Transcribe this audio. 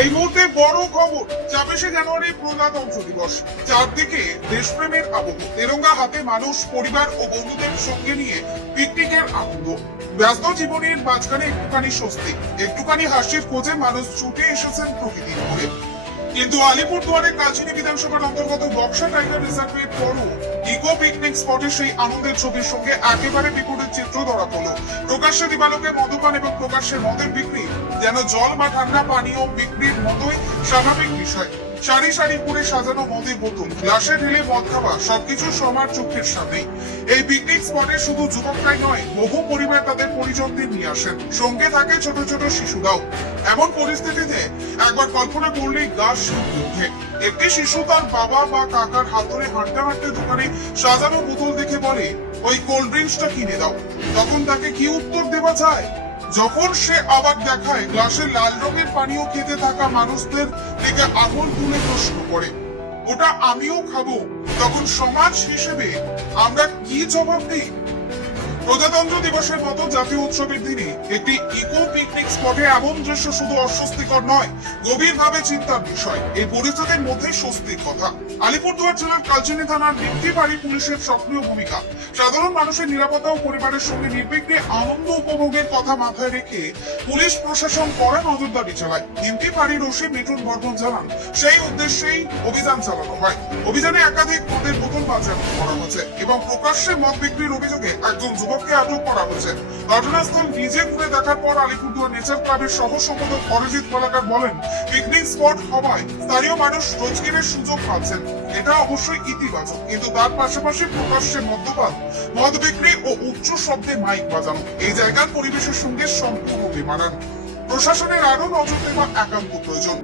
এই মুহূর্তে বড় খবর, ২৬শে জানুয়ারি প্রজাতন্ত্র দিবস। চারদিকে দেশপ্রেমের আবহ, তেরঙ্গা হাতে মানুষ পরিবার ও বন্ধুদের সঙ্গে নিয়ে পিকনিকের আনন্দ। ব্যস্ত জীবনের মাঝখানে একটুখানি স্বস্তি, একটুখানি হাসির খোঁজে মানুষ ছুটে এসেছেন প্রকৃতির মোড়ে। কিন্তু আলিপুরদুয়ারের কালচিনি বিধানসভার অন্তর্গত বক্সা টাইগার রিজার্ভের পরও ইকো পিকনিক স্পটে সেই আনন্দের ছবির সঙ্গে একেবারে বিপরীত চিত্র ধরা পড়ল। প্রকাশ্যে দিবালোকে মদ্যপান এবং প্রকাশ্যে মদের বিক্রি যেন জল বা ঠান্ডা পানীয় বিক্রির মতোই স্বাভাবিক বিষয়। সারি সারি করে সাজানো মদের বোতল, গ্লাসে ঢেলে মদ খাওয়া, সবকিছু সবার চোখের সামনেই। এই পিকনিক স্পটে শুধু যুবকরাই নয়, বহু পরিবার তাদের পরিজনদের নিয়ে আসেন, সঙ্গে থাকে ছোট ছোট শিশুরাও। এমন পরিস্থিতিতে একবার কল্পনা করলেই গা শিউরে ওঠে। একটি শিশু তার বাবা বা কাকার হাত ধরে হাঁটতে হাঁটতে দোকানে সাজানো বোতল দেখে বলে, ওই কোল্ড ড্রিঙ্কসটা কিনে দাও। তখন তাকে কি উত্তর দেওয়া যায়? যখন সে আবার দেখায় গ্লাসে লাল রঙের পানীয় খেতে থাকা মানুষদের দিকে আঙুল তুলে প্রশ্ন করে, ওটা আমিও খাবো, তখন সমাজ হিসেবে আমরা কি জবাব দিই? প্রজাতন্ত্র দিবসের মতো জাতীয় উৎসবের দিনে একটি ইকো পিকনিক স্পটে এমন দৃশ্য শুধু অস্বস্তিকর নয়, গভীরভাবে চিন্তার বিষয়। এই পরিস্থিতির মধ্যে স্বস্তির কথা। আলিপুরদুয়ার জেলার কালচিনি থানার নিমতিবাড়ি পুলিশের সক্রিয় ভূমিকা, সাধারণ মানুষের নিরাপত্তা ও পরিবারের সঙ্গে নির্বিঘ্নে আনন্দ উপভোগের কথা মাথায় রেখে পুলিশ প্রশাসন কড়া নজরদারি চালায়। নিমতিবাড়ির ওসি মিঠুন বর্ধন জানান, সেই উদ্দেশ্যেই অভিযান চালানো হয়। অভিযানে একাধিক মদের বোতল বাজেয়াপ্ত করা হয়েছে এবং প্রকাশ্যে মদ বিক্রির অভিযোগে একজন যুবককে আটক করা হয়েছে। ঘটনাস্থল নিজে ঘুরে দেখার পর আলিপুরদুয়ার নেচার ক্লাবের সহ সম্পাদক অরিজিৎ কলাকার বলেন, পিকনিক স্পট হওয়ায় স্থানীয় মানুষ রোজগারের সুযোগ পাচ্ছেন। এটা অবশ্যই ইতিবাচক, কিন্তু তার পাশাপাশি প্রকাশ্যে মদ্যপান, মদ বিক্রি ও উচ্চ শব্দে মাইক বাজানো এই জায়গার পরিবেশের সঙ্গে সম্পূর্ণ বেমানান। প্রশাসনের আরো নজর দেওয়া একান্ত প্রয়োজন।